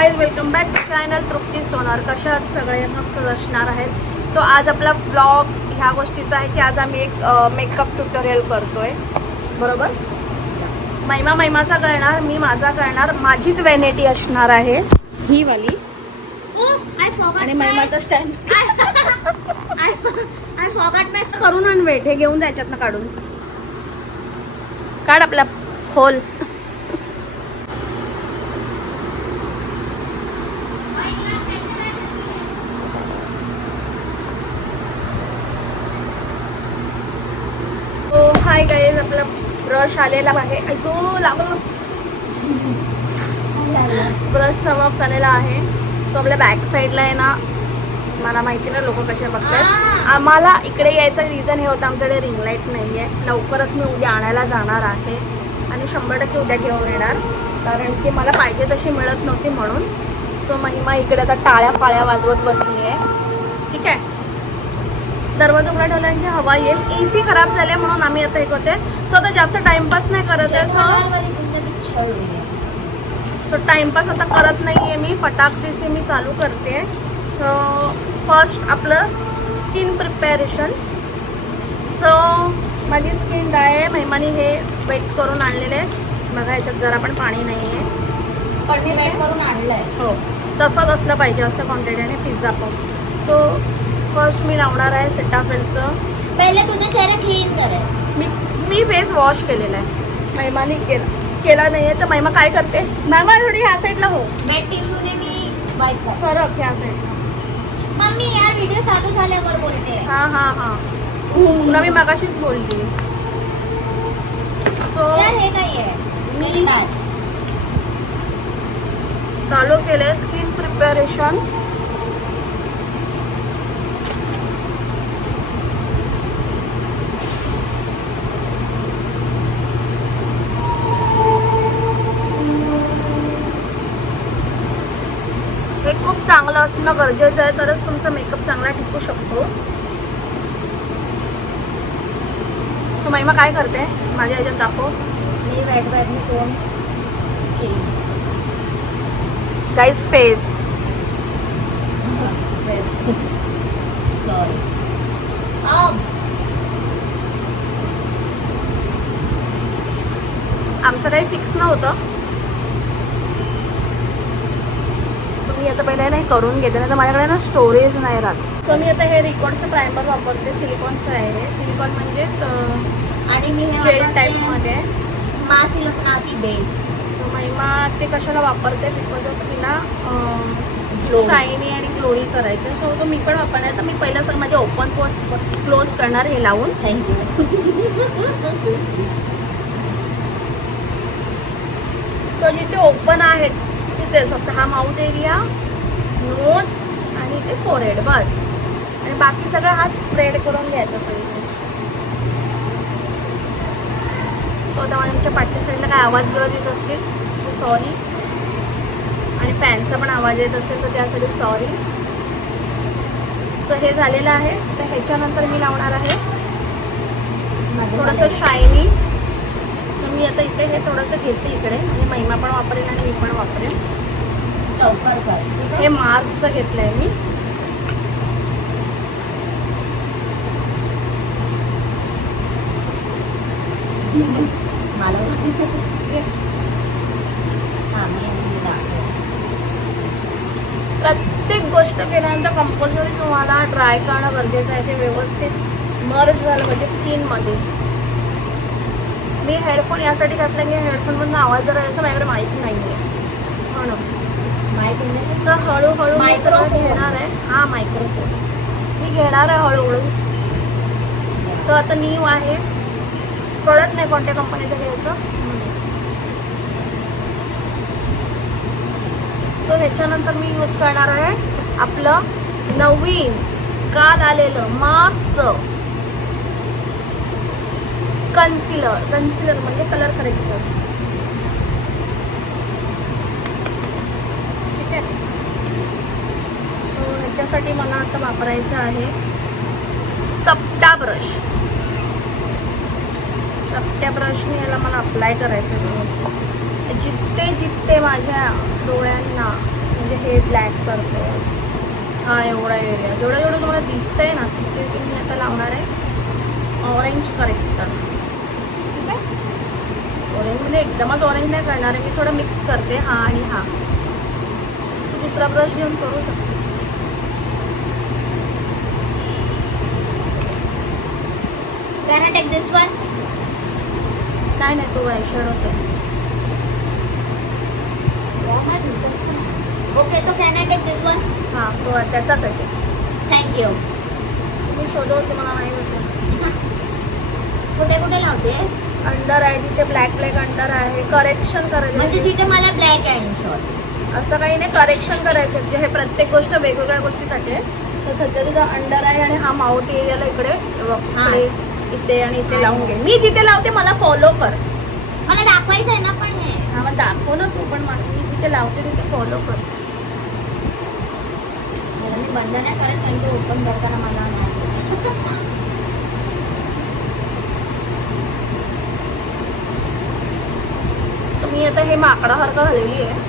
Guys welcome back to channel Trupti Sonar. कशा आहात सगळे? मस्त असणार आहेत. सो आज आपला ब्लॉग ह्या गोष्टीचा आहे की आज आम्ही एक मेकअप ट्युटोरियल करतोय, बरोबर. महिमाचा करणार, मी माझा करणार. माझीच व्हॅनिटी असणार आहे ही वाली आणि महिमाचा स्टँड. करून आण वेट, हे घेऊन जायच्यात ना, काढून काढ आपला खोल. हाय गाईज, आपला ब्रश आलेला आहे. ऐकू लागलो, ब्रशचा बॉक्स आलेला आहे. सो आपल्या बॅक साईडला आहे ना, मला माहिती नाही लोक कसे बघतात. आम्हाला इकडे यायचं रिझन हे होतं, आमच्याकडे रिंग लाईट नाही आहे. लवकरच मी उद्या आणायला जाणार आहे आणि 100% उद्या घेऊन येणार, कारण की मला पाहिजे तशी मिळत नव्हती म्हणून. सो महिमा इकडे आता टाळ्या पाळ्या वाजवत बसली आहे. ठीक आहे, दरवाजा उघडा ठेवला की हवा येईल. AC खराब झाले म्हणून आम्ही आता हे करते. सो आता जास्त टाइमपास नाही करत आहे. सो टाइमपास आता करत नाही आहे मी, फटाकदिशी मी चालू करते. सो फर्स्ट आपलं स्किन प्रिपरेशन. सो माझी स्किन ड्राय आहे. महिमाने हे वेट करून आणलेले आहे बघा. ह्याच्यात जरा पण पाणी नाही आहे, पण मी वेट करून आणलं आहे. हो, तसंच असलं पाहिजे असं क्वांटिटी आणि पिझ्झा पाव. सो फर्स्ट मी लावणार आहे सेटाफिलचं. पहिले तुझा चेहरा क्लीन करायचा. मी फेस वॉश केलेला आहे, महिमाने केला नाही आहे. तर महिमा काय करते, महिमा थोडी ह्या साईडला हो, बेड टिश्यूने मी वाईप करते. फरक ह्या साईडला. मम्मी यार व्हिडिओ चालू झाल्यावर बोलते. हां पुन्हा मी मगाशीच बोलली. सो यार हे काय आहे, मी चालू केलं स्किन प्रिपरेशन. हे खूप चांगलं असणं गरजेचं आहे, तरच तुमचा मेकअप चांगला टिकू शकतो. सो महिमा काय करते माझ्या ह्याच्यात दाखव. मी वाईपने कोण गाईज फेस. आमचं काही फिक्स नव्हतं. सो मी आता पहिले नाही करून घेते, नाही तर माझ्याकडे ना स्टोरेज नाही राहत. सो मी आता हे रिकॉर्डचं प्रायमर वापरते. सिलिकॉनचं आहे हे. सिलिकॉन म्हणजेच आणि मी जेल टाईपमध्ये. मासिलकनाती बेस. सो महिमा ते कशाला वापरते, बिकॉज ऑफ तिला Glow. शायनी आणि ग्लोरी करायचं. सो तो मी पण वापरणार. तर मी पहिलं सर माझे ओपन पोर्स क्लोज करणार हे लावून. थँक्यू. सो जिथे ओपन आहेत तिथे फक्त हा माउथ एरिया, नोज आणि ते फोरहेड बस, आणि बाकी सगळं हात स्प्रेड करून घ्यायचं सगळीकडे. सो आता आमच्या पाठच्या साईडला काय आवाज बिवाज येत असतील तर सॉरी, आणि फॅनचा पण आवाज येत असेल तर त्यासाठी सॉरी. सो हे झालेलं आहे. तर ह्याच्यानंतर मी लावणार आहे थोडंसं शायनी. सो मी आता इथे हे थोडंसं घेते इकडे, म्हणजे महिमा पण वापरेल आणि मी पण वापरेल. लवकर कर. हे मार्सचं घेतलं आहे मी. मला प्रत्येक गोष्ट केल्यानंतर कंपल्सरी तुम्हाला ड्राय करणं गरजेचं आहे. ते व्यवस्थित मर्ज झालं म्हणजे स्किनमध्ये. मी हेडफोन यासाठी घातला की हेडफोनमधून आवाज जरा असं माझ्याकडे माहीत नाही आहे म्हणून. तर हळूहळू मी सगळं घेणार आहे. हा मायक्रोफोन मी घेणार आहे हळूहळू. तर आता न्यू आहे, कळत नाही कोणत्या कंपनीचं घ्यायचं. सो ह्याच्यानंतर मी यूज करणार आहे आपलं नवीन काल आलेलं मार्सचं कन्सिलर म्हणजे कलर करेक्टर. ठीक आहे. सो ह्याच्यासाठी मला आता वापरायचं आहे चपटा ब्रश. चपट्या ब्रशने याला मला अप्लाय करायचं व्यवस्थित. जिथे जिथे माझ्या डोळ्यांना हे ब्लॅक सर्कल, हा एवढा एरिया जेवढं जेवढं तुम्हाला दिसतंय ना तिथे मी आता लावणार आहे ऑरेंज करेक्टर. ठीक आहे, ऑरेंज म्हणजे एकदमच ऑरेंज नाही करणार आहे मी, थोडं मिक्स करते हा आणि हा. तू दुसरा ब्रश घेऊन करू शकते. Can I take this one? नाही नाही, तो आहे शेडोच आहे. Okay, so can I take this one? हां तो आहे, त्याचाच आहे ते. Thank you. तुम्ही शोधव, तुम्हाला नाही भेटलं. कुठे कुठे लावतेस? अंडर आहे तिथे, ब्लॅक ब्लॅक अंडर आहे. करेक्शन म्हणजे करायचं तिथे मला ब्लॅक अँड शॉर्ट. असं काही नाही, करेक्शन करायचं म्हणजे हे प्रत्येक गोष्ट वेगवेगळ्या गोष्टीसाठी आहे. तर सध्या तुझा अंडर आहे आणि हा माउथ एरियाला इकडे इकडे इथे आणि इथे लावून घे. मी जिथे लावते मला फॉलो कर. मला दाखवायचं आहे ना पण हे. हा मग दाखव ना तू पण, मी जिथे लावते तिथे फॉलो कर. मला मी बंद नाही करत नाही, ते ओपन करताना मला नाही. सो मी आता हे माकडासारखं झालेली आहे.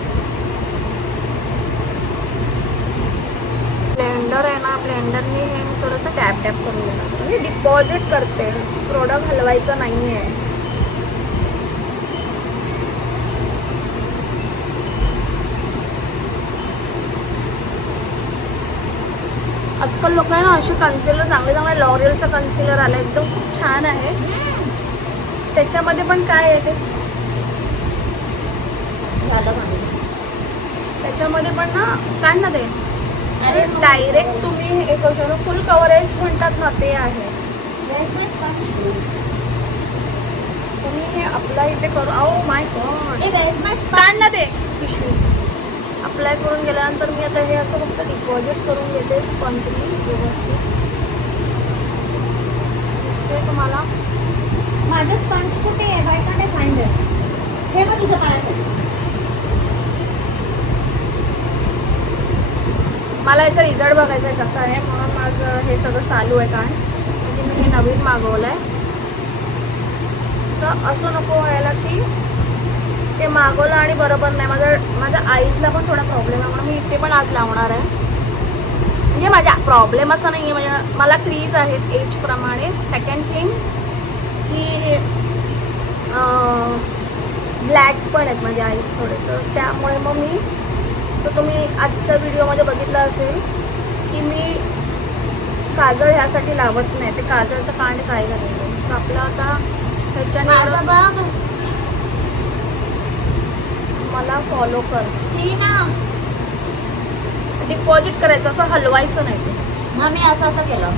ब्लेंडर आहे ना, ब्लेंडरने हे मी थोडंसं टॅप टॅप करून देणार. म्हणजे डिपॉझिट करते, प्रोडक्ट हलवायचं नाही आहे. आजकाल लोकांना असे कन्सिलर चांगले चांगले लॉरियलचं कन्सिलर आलं, एकदम खूप छान आहे. त्याच्यामध्ये पण काय आहे ते झालं माझं. त्याच्यामध्ये पण ना काय ना ते अरे डायरेक्ट तुम्ही हे करू शकता, फुल कव्हरेज म्हणतात ना ते आहे. So मी हे अप्लाय इथे करू. ओ माय गॉड, काढ ना ते पिशवी. अप्लाय करून गेल्यानंतर मी आता हे असं फक्त डिपॉझिट करून घेते स्पंजनी व्यवस्थित. दिसतोय तुम्हाला? माझं स्पंज कुठे आहे? Why can't I find it? हे मग तुझ्या पायात. मला याचा रिझल्ट बघायचा आहे कसा आहे, म्हणून माझं हे सगळं चालू आहे. कारण म्हणजे मी हे नवीन मागवलं आहे, तर असं नको व्हायला की ते मागवलं आणि बरोबर नाही. माझ्या आईजला पण थोडा प्रॉब्लेम आहे, म्हणून मी इथे पण आज लावणार आहे. म्हणजे माझ्या प्रॉब्लेम असा नाही आहे, म्हणजे मला क्रीज आहेत एजप्रमाणे. सेकंड थिंग की ब्लॅक पण आहेत माझे आईज थोडे, तर त्यामुळे मग मी, तर तुम्ही आजच्या व्हिडिओमध्ये बघितलं असेल की मी काजळ ह्यासाठी लावत नाही, ते काजळचं कांड काय झालेलं. सो आपलं आता त्याच्याने बघ मला फॉलो कर. सी ना, डिपॉझिट करायचं, असं हलवायचं नाही ते. मग मी असं असं केलं.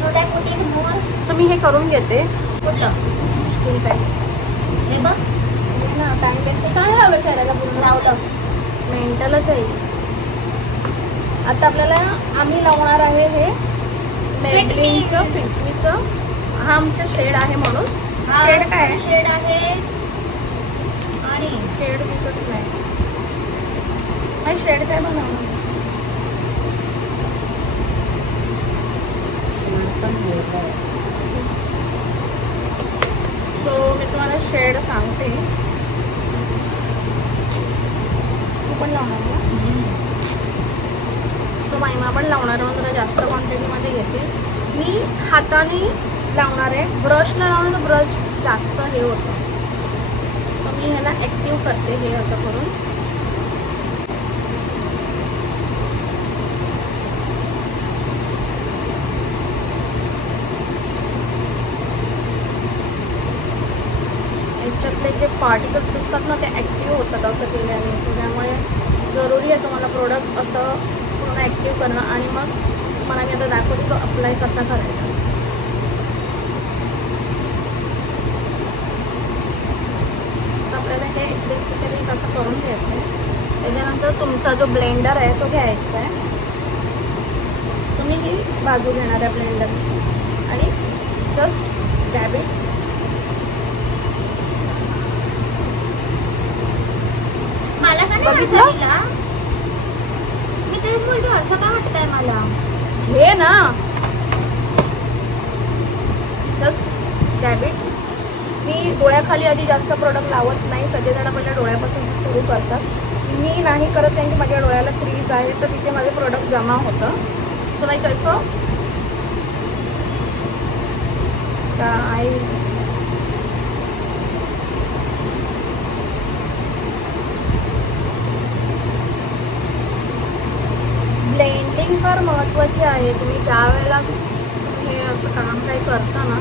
Should I put in more? So मी हे करून घेते. कुठलं? स्किन पॅक हे बघ ना, पॅनपेक्षा काय लावलं चेहऱ्याला पूर्ण लावलं. मेंटलच आहे. आता आपल्याला आम्ही लावणार आहे हे मेबलिनचं फिटमीचं. हा आमचं शेड आहे म्हणून. शेड काय आहे? शेड आहे आणि शेड दिसत नाही. हा शेड काय बनवणार? सो मी तुम्हाला शेड सांगते. तू पण लावणार ना? सो मायमा पण लावणार म्हणून जरा जास्त क्वांटिटीमध्ये घेते. मी हाताने लावणार आहे, ब्रशला लावणार तर ब्रश जास्त हे होतं. सो मी ह्याला ॲक्टिव्ह करते हे असं करून. ह्याच्यातले जे पार्टिकल्स असतात ना ते ॲक्टिव्ह होतात असं केल्याने. त्यामुळे जरुरी आहे तुम्हाला प्रोडक्ट असं पूर्ण ॲक्टिव्ह करणं. आणि मग तुम्हाला मी आता दाखवते तो अप्लाय कसा करायचा. आपल्याला हे बेसिकली कसं करून घ्यायचं आहे. त्याच्यानंतर तुमचा जो ब्लेंडर आहे तो घ्यायचा आहे. सो मी ही बाजू घेणार आहे ब्लेंडरची आणि जस्ट डॅब इट. मला का नाही बघितलं? असं दिला? मी तेच बोलते, असं का वाटतंय मला? घे ना, जस्ट डॅब इट. मी डोळ्याखाली आधी जास्त प्रोडक्ट लावत नाही. सगळेजण पहिले डोळ्यापासून सुरू करतात. मी नाही करत कारण की माझ्या डोळ्याला क्रीज आहे तर तिथे माझे प्रोडक्ट जमा होतं. सो लाईक असं आईज ब्लेंडिंग फार महत्त्वाची आहे. तुम्ही ज्या वेळेला हे असं काम काही करता ना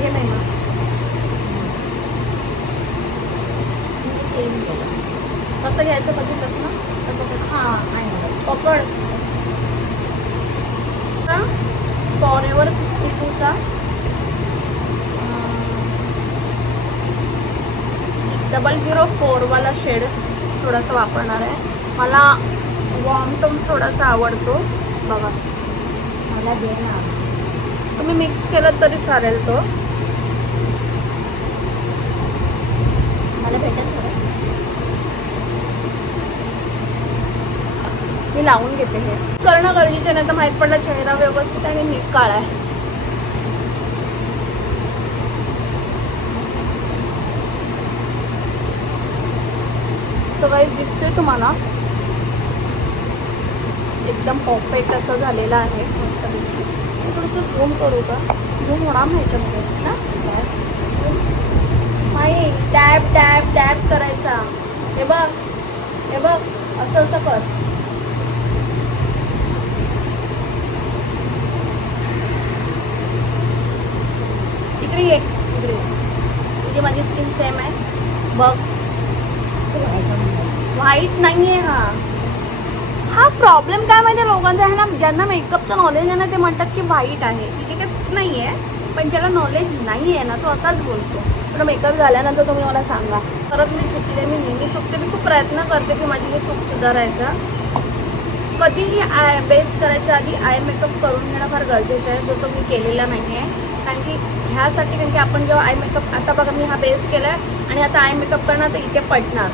हे नाही ना कसं घ्यायचं बघितलंस ना तर कसं हां आहे. पकड फॉरेवर 52चा 004 वाला शेड थोडासा वापरणार आहे. मला वॉर्म टोन थोडासा आवडतो बघा. मला दे ना. तुम्ही मिक्स केलं तरी चालेल. तो मला भेटेल थोडं. मी लावून घेते. हे करणं गरजेचं नाही तर माहीत पडलं चेहरा व्यवस्थित आणि नीट काळा आहे. तर काही दिसतोय तुम्हाला एकदम परफेक्ट असं झालेलं आहे. मस्त थोडंसं झूम करू का? झूम होणार नाही ह्याच्यामध्ये ना. नाही टॅप टॅप टॅप करायचा. हे बघ हे बघ असं असं कर. इकडे ये इकडे. म्हणजे माझी स्किन सेम आहे बघ. व्हाईट नाही आहे हा प्रॉब्लेम काय माहिती आहे लोकांचा आहे ना. ज्यांना मेकअपचं नॉलेज आहे ना ते म्हणतात की व्हाईट आहे. तिथे काही चूक नाही आहे पण ज्याला नॉलेज नाही आहे ना तो असाच बोलतो. पण मेकअप झाल्यानंतर तुम्ही मला सांगा. परत मी चुकले. मी नेहमी चुकते. मी खूप प्रयत्न करते की माझी ही चूक सुधारायचा. कधीही बेस करायच्या आधी आय मेकअप करून घेणं फार गरजेचं आहे. जो तो मी केलेला नाही आहे. कारण की ह्यासाठी कारण की आपण जेव्हा आय मेकअप आता बघा मी हा बेस केला आहे आणि आता आय मेकअप करणार तर इथे पडणार.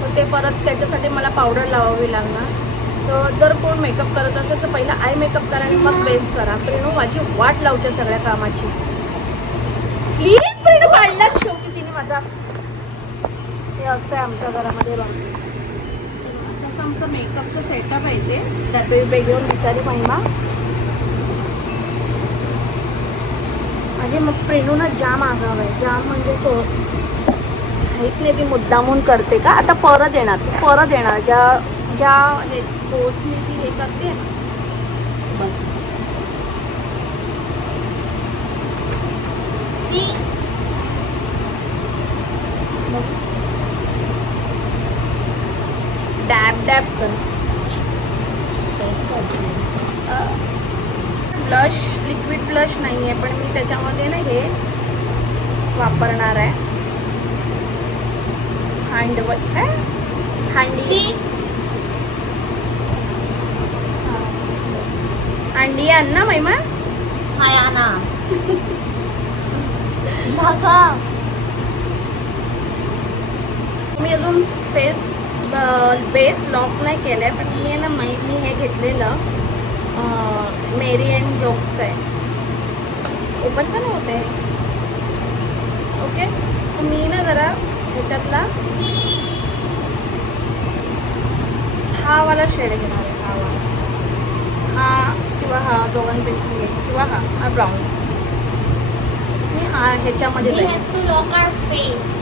तर ते परत त्याच्यासाठी मला पावडर लावावी लागणार. सो जर कोण मेकअप करत असेल तर पहिला आय मेकअप करा आणि मग बेस करा. प्रेणू माझी वाट लावते सगळ्या कामाची. प्लीज प्रेणू काढलाच शेवटी तिने माझा. हे असं आहे आमच्या घरामध्ये बघ. असं असं आमचं मेकअपचं सेटअप आहे ते. त्यात बेगून बिचारी महिमा माझी मग प्रेणूना जाम आगाव आहे. जाम म्हणजे माहीत नाही ती मुद्दामून करते का. आता परत येणार ती परत येणार. ज्या हे पोस्टने ती हे करते ना बस. डॅब डॅब कर. ब्लश लिक्विड ब्लश नाही आहे पण मी त्याच्यामध्ये ना हे वापरणार आहे. हँडवॉश काय हँडी हँडी आण ना महिमा. हाय आना. बघा मी अजून फेस बेस लॉक नाही केलं आहे पण मी आहे ना मी हे घेतलेलं मेरी अँड जोक्स आहे. ओपन पण होते. ओके मी ना जरा ह्याच्यातला हा वाला शेड घेणार आहे. हा वाला हा किंवा हा दोघांपैकी एक किंवा हा ब्राऊन. मी हा ह्याच्यामध्ये जाईल. To lock our face.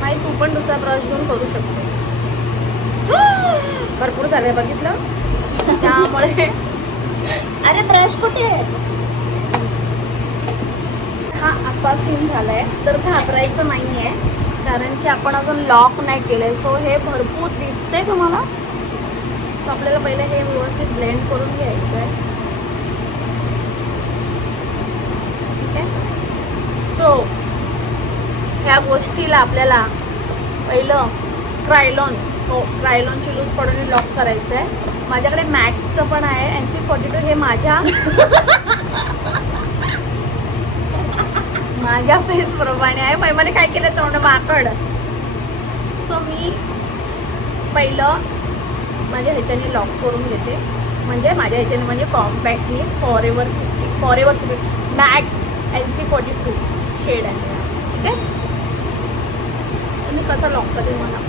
नाही तू पण दुसरा ब्रश घेऊन करू शकतेस. भरपूर झालंय बघितलं त्यामुळे. अरे ब्रश कुठे आहे. हा असा सीन झालाय तर घाबरायचं नाही आहे कारण की आपण अजून लॉक नाही केलंय. सो हे भरपूर दिसतंय तुम्हाला. सो आपल्याला पहिले हे व्यवस्थित ब्लेंड करून घ्यायचं आहे. ठीक आहे. सो ह्या गोष्टीला आपल्याला पहिलं क्रायलॉन क्रायलॉनची लूज पावडरने लॉक करायचं आहे. माझ्याकडे मॅकचं पण आहे. NC42 हे माझ्या फेस प्रमाणे आहे. मैमाने काय केलं तोंड माकड. सो मी पहिलं माझ्या ह्याच्याने लॉक करून घेते. म्हणजे माझ्या ह्याच्याने म्हणजे कॉम्पॅक्टनी फॉरेवर 50 मॅट NC42 शेड आहे. ठीक आहे, तुम्ही कसं लॉक करेल मला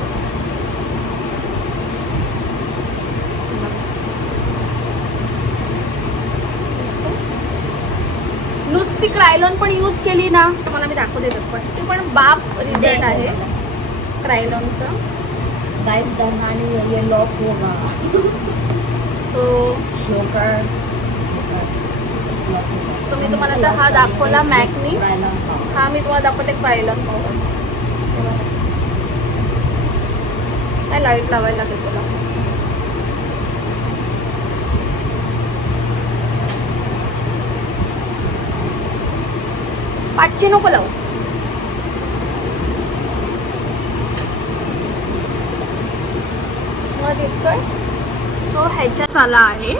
नुसती क्रायलॉन पण यूज केली ना तुम्हाला मी दाखवते पण ती पण बाप रिझल्ट आहे क्रायलॉनचं. गाइस डरहानी ये लॉक होगा. सो शोकर मी तुम्हाला आता हा दाखवला मॅकनी. हा मी तुम्हाला दाखवते क्रायलॉन पावर. काय लाईट लावायला लागेल तुला. पाचशे नको लावू. दिसतोय. सो ह्याच्यात आला आहे